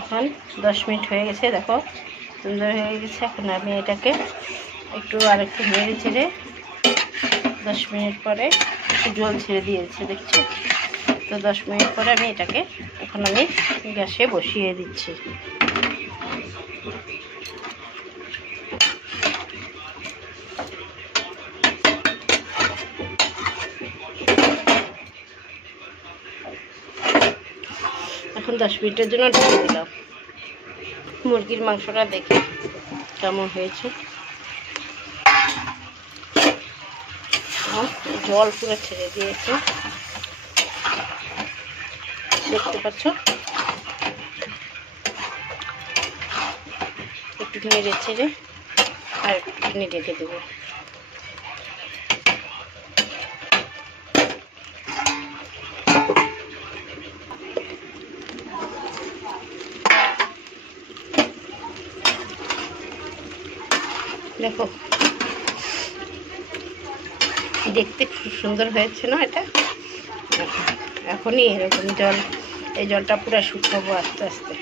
এখন 10 মিনিট হয়ে গেছে, দেখো সুন্দর হয়ে গেছে। এখন আমি এটাকে একটু আরেকটু নেড়ে ছেড়ে 10 মিনিট পরে একটু জল ছেড়ে দিয়েছে, দেখছো তো। 10 মিনিট পরে আমি এটাকে এখন আমি গ্যাসে বসিয়ে দিচ্ছি। এখন 10 মিনিটের জন্য ঢেকে দিলাম। মুরগির মাংসটা দেখে কেমন হয়েছে। জল পুরো ছেড়ে দিয়েছে, দেখতে পাচ্ছ। একটু নেড়ে ছেড়ে আর একটুখানি ঢেকে দেবো। দেখো দেখতে খুব সুন্দর হয়েছে না এটা। এখনই এরকম জল, এই জলটা পুরো শুকাবো আস্তে আস্তে।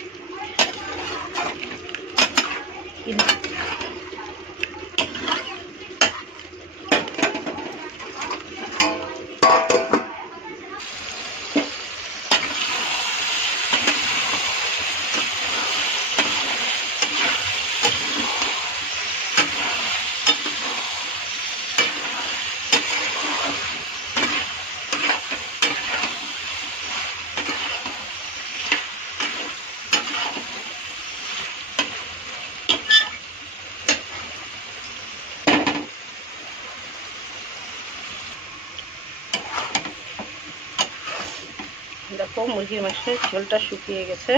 দেখো মুরগির মাংসের ঝোলটা শুকিয়ে গেছে।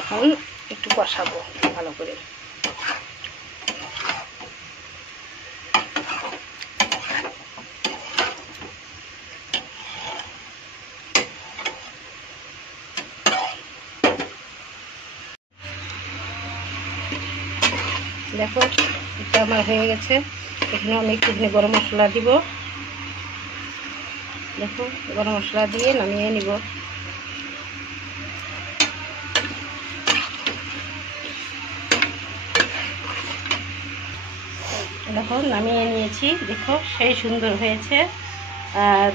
এখন একটু কষাবো ভালো করে। দেখো এটা আমার হয়ে গেছে। এখানে আমি একটুখানি গরম মশলা দিব। দেখো গরম মশলা দিয়ে নামিয়ে নিব। দেখো নামিয়ে নিয়েছি, দেখো সেই সুন্দর হয়েছে। আর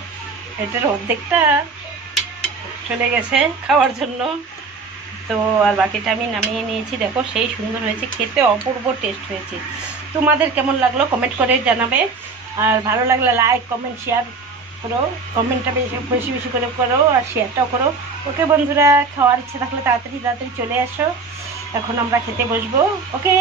এটার অর্ধেকটা চলে গেছে খাওয়ার জন্য, তো আর বাকিটা আমি নামিয়ে নিয়েছি। দেখো সেই সুন্দর হয়েছে, খেতে অপূর্ব টেস্ট হয়েছে। তোমাদের কেমন লাগলো কমেন্ট করে জানাবে। আর ভালো লাগলে লাইক কমেন্ট শেয়ার করো, কমেন্টটা বেশি বেশি করে করো আর শেয়ারটাও করো। ওকে বন্ধুরা, খাওয়ার ইচ্ছে থাকলে তাড়াতাড়ি চলে আসো। এখন আমরা খেতে বসবো। ওকে।